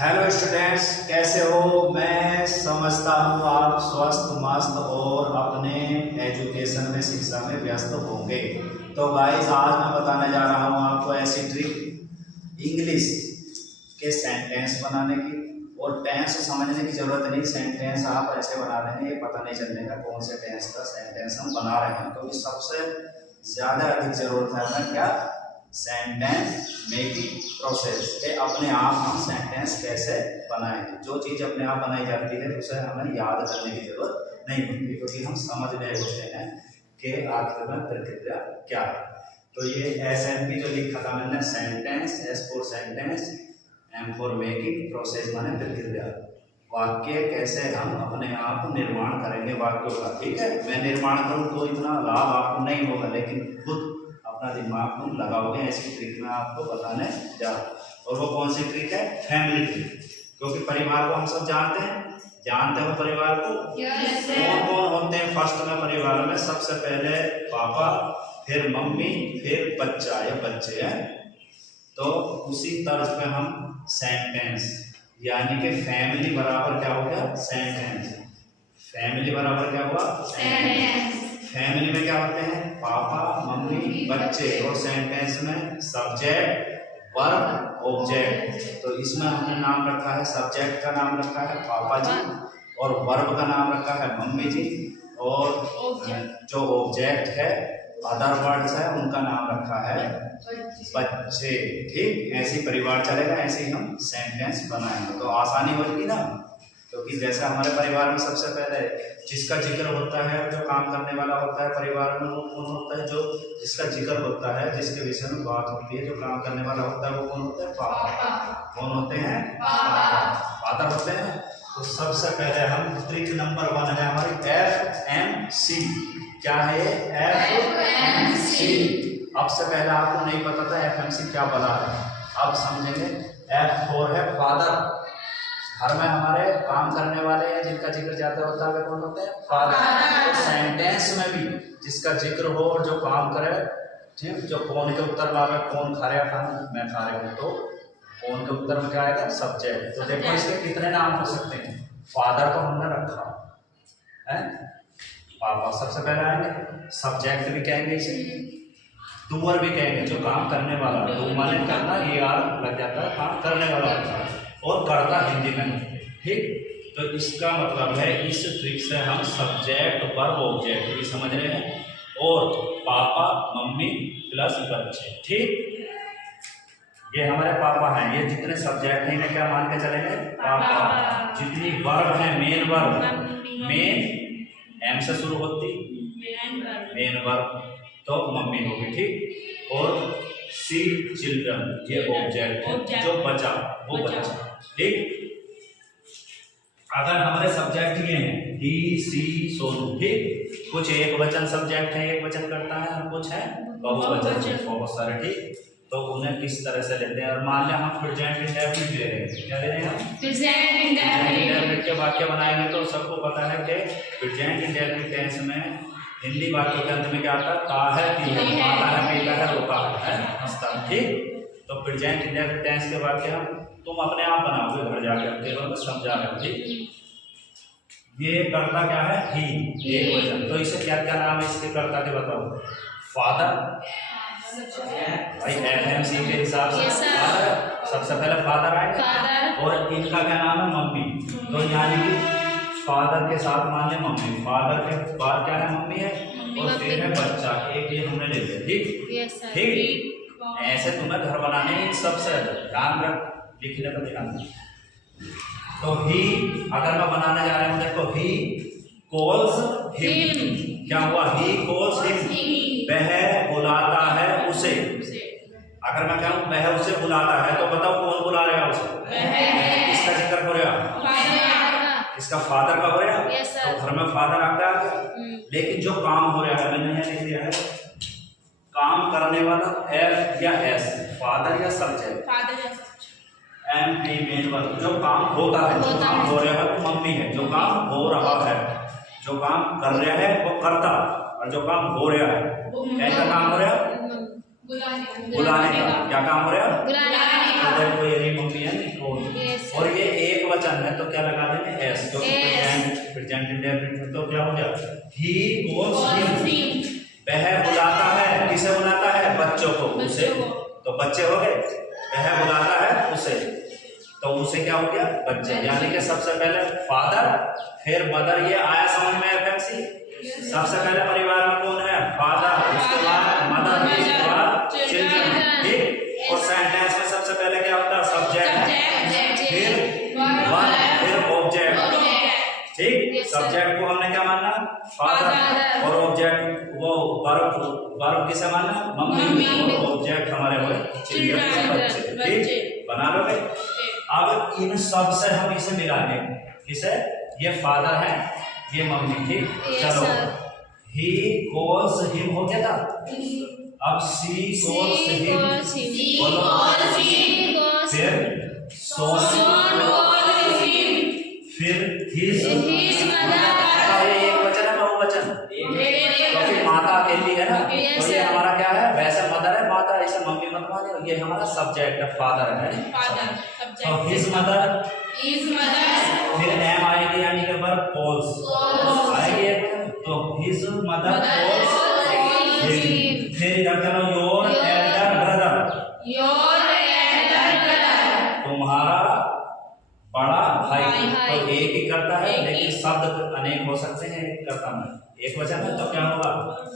Hello students, कैसे हो? मैं समझता हूँ आप स्वस्थ मस्त और अपने एजुकेशन में शिक्षा में व्यस्त होंगे। तो गाइस, आज मैं बताने जा रहा हूँ आपको ऐसी ट्रिक इंग्लिश के सेंटेंस बनाने की। और टेंस समझने की जरूरत नहीं, सेंटेंस आप ऐसे बना देंगे, ये पता नहीं चलने का कौन से टेंस का सेंटेंस हम बना रहे हैं। तो सबसे ज़्यादा अधिक जरूरत है हमें क्या? सेंटेंस मेकिंग प्रोसेस के अपने आप हम सेंटेंस कैसे बनाएंगे। जो चीज़ अपने आप बनाई जाती है उसे हमें याद करने की जरूरत नहीं होती, क्योंकि हम समझ गए होते हैं कि आखिर में प्रक्रिया क्या है। तो ये SMP जो लिखा था मैंने, sentence, S for sentence, M for making, process माने प्रक्रिया। वाक्य कैसे हम अपने आप निर्माण करेंगे वाक्यों का। ठीक है, मैं निर्माण करूँ तो इतना लाभ आपको नहीं होगा, लेकिन खुद अपना दिमाग को लगाओगे। ऐसी ट्रिक मैं आपको बताने जा रहा हूँ। और वो कौन सी ट्रिक है? Family trick. क्योंकि परिवार को हम सब जानते हो परिवार को। कौन कौन होते हैं फर्स्ट में परिवार में? सबसे पहले पापा, फिर मम्मी, फिर बच्चा या बच्चे हैं। तो उसी तर्ज पे हम सेंटेंस, यानी कि फैमिली बराबर क्या हो गया? सेंटेंस। फैमिली बराबर क्या हुआ? सेंटेंस। फैमिली में क्या होते हैं? पापा, मम्मी, बच्चे। और सेंटेंस में सब्जेक्ट, वर्ब, ऑब्जेक्ट। तो इसमें हमने नाम रखा है, सब्जेक्ट का नाम रखा है पापा जी, और वर्ब का नाम रखा है मम्मी जी, और जो ऑब्जेक्ट है, अदर वर्ड्स है, उनका नाम रखा है बच्चे। ठीक, ऐसे परिवार चलेगा, ऐसे ही हम सेंटेंस बनाएंगे तो आसानी होगी ना। क्योंकि जैसे हमारे परिवार में सबसे पहले जिसका जिक्र होता है, जो काम करने वाला होता है परिवार में, वो कौन होता है? जो जिसका जिक्र होता है, जिसके विषय में बात होती है, जो काम करने वाला होता है, वो कौन होता है? पापा। कौन होते हैं? फादर होते हैं। तो सबसे पहले हम ट्रिक नंबर 1 है हमारी FMC। क्या है? FMC। अब से पहले आपको नहीं पता था FMC क्या बना है, अब समझेंगे। F4 है फादर। घर में हमारे काम करने वाले या जिनका जिक्र ज्यादा होता है वे कौन होते हैं? फादर। तो सेंटेंस में भी जिसका जिक्र हो और जो काम करे, ठीक, जो कौन के उत्तर लावे, कौन खा रहा खाना, मैं खा रहा हूँ, तो कौन के उत्तर में क्या आएगा? सब्जेक्ट। तो देखो इसके कितने नाम हो सकते हैं। फादर तो हमने रखा है, पापा सबसे पहले आएंगे, सब्जेक्ट भी कहेंगे इसे, डूअर भी कहेंगे, जो काम करने वाला। डू माने करना, ER लग जाता है, काम करने वाला होता है, और करता हिंदी में। ठीक, तो इसका मतलब है इस ट्रिक से हम सब्जेक्ट, वर्ब, ऑब्जेक्ट भी समझ रहे हैं, और पापा, मम्मी प्लस बच्चे। ठीक, ये हमारे पापा हैं, ये जितने सब्जेक्ट हैं इन्हें क्या मान के चलेंगे? पापा। जितनी वर्ब है, मेन वर्ब, मेन M से शुरू होती, मेन वर्ब, तो मम्मी होगी। ठीक, और C चिल्ड्रन, ये ऑब्जेक्ट है, जो बचा वो बच्चा। ठीक, अगर हमारे सब्जेक्ट ये हैं D, C, सोनू। ठीक, कुछ एक वचन सब्जेक्ट है, एक वचन करता है, और कुछ है बहुवचन, बहुत सारे। ठीक, तो उन्हें किस तरह से लेते हैं? और मान लिया हम प्रेजेंट इंडेफिनिट ले रहे हैं, क्या ले रहे हैं हम? प्रेजेंट इंडेफिनिट के वाक्य बनाएंगे तो सबको पता है कि प्रेजेंट इंडेफिनिट टेंस में हिंदी वाक्यों के अंत में क्या आता है? का है, पी है, आता है, पीता है, रोका है, हंसता है। ठीक, तो प्रेजेंट इंडेफिनिट टेंस के वाक्य हम तुम अपने आप बनाओगे घर जाकर, केवल मैं समझा रहा हूँ। ठीक, ये कर्ता क्या है? ही, एक वचन। तो इसे क्या क्या नाम है इसके कर्ता के? बताओ। फादर, भाई FMC के हिसाब से सबसे पहले फादर आएगा, और इनका क्या नाम है? मम्मी। तो यानी कि फादर के साथ मान ले मम्मी, फादर के बाद क्या है? मम्मी है, और फिर है बच्चा, एक ये हमने ले लिया। ठीक, ठीक, ऐसे तुम्हें घर बनाने इन सबसे ध्यान रख, लिखने का ध्यान रख। तो ही अगर मैं बनाने जा रहा हूँ, देखो ही कॉल्स हिम। क्या हुआ? ही कॉल्स हिम, वह बुलाता है उसे। अगर मैं कहूँ वह उसे बुलाता है, तो बताओ कौन बुला रहा है उसे? किसका जिक्र हो रहा? इसका फादर का हो रहा है। तो घर में फादर आ गया। लेकिन जो काम हो रहा है, मैंने यहाँ लिख दिया है, काम करने वाला F या S, फादर या सब्जेक्ट, MP मेन वर्ब। जो काम होता है, जो काम हो रहा है वो मम्मी है, जो काम हो रहा है, जो काम कर रहा है वो करता, और जो काम हो रहा है, क्या काम हो रहा है? बुलाने का। क्या काम हो रहा है? देखो यही मम्मी है, और क्वेश्चन है तो क्या लगा देंगे एस, क्योंकि प्रेजेंट इंडेफिनिट तो क्या हो गया ही कॉल्स हिम, वह बुलाता है, किसे बुलाता है बच्चों को, उसे, तो बच्चे हो गए, वह बुलाता है उसे, तो उसे क्या हो गया बच्चे, यानी कि सबसे पहले फादर फिर मदर, ये आया समझ में एफएमसी, सबसे पहले परिवार में कौन है फादर, उसके बाद मदर, उसके बाद चिल्ड्रन, ठीक, और सेंटेंस में सबसे पहले क्या होता है सब्जेक्ट, फिर वर्ब, फिर ऑब्जेक्ट, ठीक, सब्जेक्ट को हमने क्या मानना फादर, और ऑब्जेक्ट वो वर्ब किसे मानना मम्मी, और ऑब्जेक्ट हमारे हुए चिल्ड्रन बच्चे, ठीक, बना लोगे। अब इन सब से हम इसे मिलाएंगे, किसे, ये फादर है ये मम्मी, ठीक, चलो ही कॉल्स हिम हो गया था, अब सी कॉल्स हिम, बोलो फिर फिर हिज एक वचन है बहुवचन, क्योंकि माता अकेली है ना, तो ये हमारा क्या है, वैसे मदर है माता, ऐसे मम्मी मत माने, ये हमारा सब्जेक्ट है फादर है, तो हिज मदर, फिर एम आएगी यानी कि वर्ब कॉल्स आएगी, तो हिज मदर कॉल्स हिम, फिर इधर चलो योर एल्डर ब्रदर, तुम्हारा बड़ा भाई, तो एक ही करता है लेकिन शब्द अनेक हो सकते हैं, एक करता नहीं, एक वचन है तो क्या होगा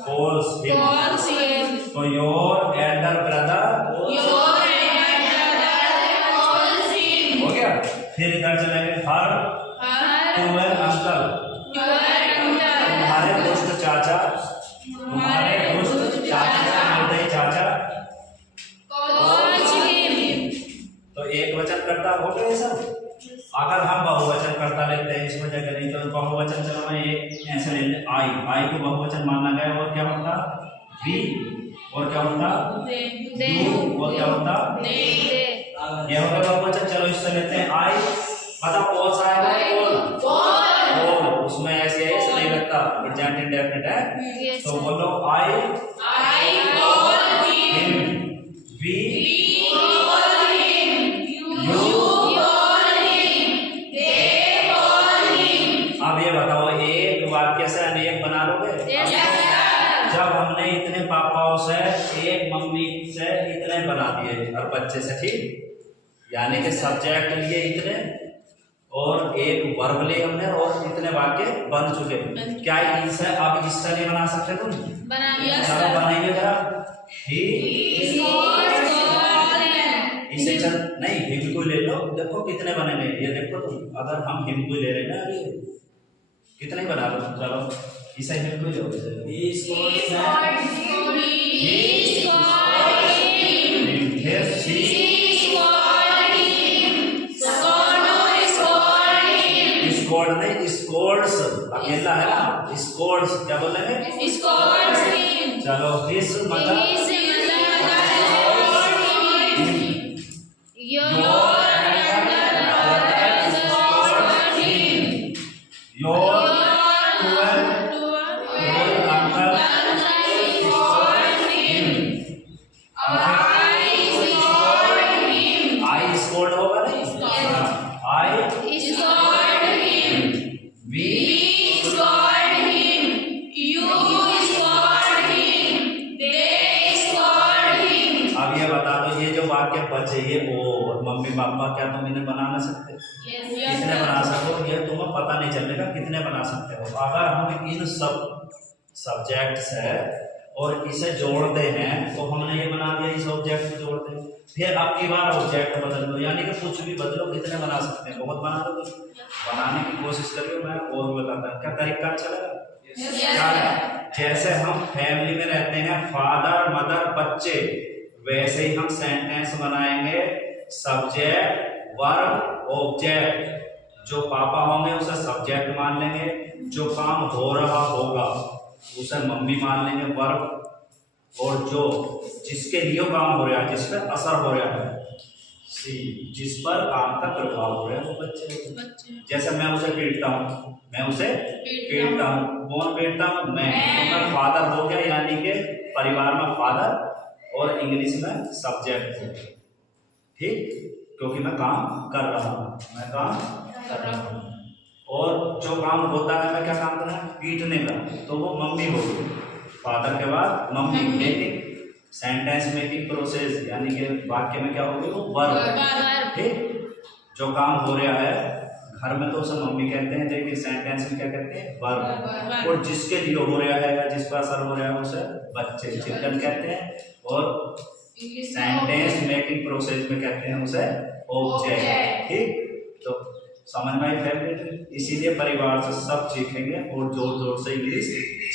कॉल्स हिम, तो योर एल्डर ब्रदर हो गया, फिर इधर चलेंगे हर टूवेल अंकल, तुम्हारे दुष्ट चाचा, तुम्हारे दुष्ट चाचा, तो एक वचन करता हो गया ये सब। अगर हम बहुवचन करता लेते हैं इसमें जगह नहीं, तो बहुवचन चलो मैं एक ऐसे ले लेते, आई को बहुवचन माना गया, और क्या होता वी, और क्या होता यू, और क्या होता ये हो गया बहुवचन। चलो इससे लेते हैं आई, पता कौन सा है कौन, उसमें ऐसे नहीं लगता, प्रेजेंट इंडेफिनिट है, तो बोलो आई कॉल हिम, वी अब ये बताओ एक वाक्य से अनेक बना लोगे? जब हमने इतने पापाओं से एक मम्मी से इतने बना दिए और बच्चे से, ठीक, यानी कि सब्जेक्ट लिए इतने और एक वर्ब लिए हमने और इतने वाक्य बन चुके, क्या इनसे अब इससे नहीं बना सकते तुम? चलो बनाइए जरा, इसे चल नहीं हिम को ले लो, देखो कितने बनेंगे, ये देखो तुम, अगर हम हिम को ले रहे ना अभी कितने बना लो, चलो इसे हिम को लो, स्कोर्ड नहीं स्कोर्ड्स, अकेला है ना, स्कोर्ड्स क्या बोल रहे हैं, चलो हिज मदर बचे ये और मम्मी पापा, क्या तुम इन्हें बना ना सकते? कितने बना सको ये तुम्हें पता नहीं चलेगा कितने बना सकते हो। अगर हम इन सब सब्जेक्ट्स है और इसे जोड़ते हैं तो हमने ये बना दिया, इस ऑब्जेक्ट को जोड़ते हैं, फिर अब की बार ऑब्जेक्ट बदल दो, यानी कि कुछ भी बदलो, कितने बना सकते हैं? बहुत बना दो, बनाने की कोशिश करिए, मैं और बताता हूँ क्या तरीका अच्छा लगा। क्या है, जैसे हम फैमिली में रहते हैं फादर मदर बच्चे, वैसे ही हम सेंटेंस बनाएंगे सब्जेक्ट वर्ब ऑब्जेक्ट। जो पापा होंगे उसे सब्जेक्ट मान लेंगे, जो काम हो रहा होगा उसे मम्मी मान लेंगे वर्ब, और जो जिसके लिए काम हो रहा है, जिस पर असर हो रहा है, जिस पर काम का प्रभाव हो रहा है वो बच्चे। जैसे मैं उसे पीटता हूँ, मैं उसे पीटता हूँ, कौन पीटता हूँ? मैं। तो फादर हो गया, यानी कि परिवार में फादर और इंग्लिश में सब्जेक्ट, ठीक, क्योंकि मैं काम कर रहा हूँ, मैं काम कर रहा हूँ। और जो काम होता है मैं क्या काम कर रहा हूँ, पीटने का, तो वो मम्मी होगी। फादर के बाद मम्मी। लेकिन सेंटेंस मेकिंग प्रोसेस यानी कि वाक्य में क्या होगी, वो वर्ब। ठीक, जो काम हो रहा है घर में तो उसे मम्मी कहते हैं, लेकिन सेंटेंस में क्या कहते हैं, वर्ब। और जिसके लिए हो रहा है या जिस पर असर हो रहा है उसे बच्चे, चिल्ड्रन कहते हैं। और सेंटेंस मेकिंग प्रोसेस में कहते हैं उसे ऑब्जेक्ट। ठीक, तो समझ में आई फैमिली। इसीलिए परिवार से सब सीखेंगे और जोर जोर से इंग्लिश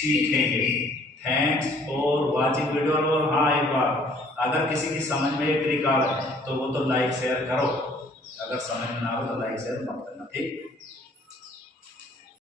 सीखेंगे। Thanks for watching video. और हाँ, एक बात, अगर किसी की समझ में ये ट्रिक आ रहा है तो वो तो लाइक शेयर करो, अगर समझ में ना हो तो लाइक शेयर मत करना। ठीक।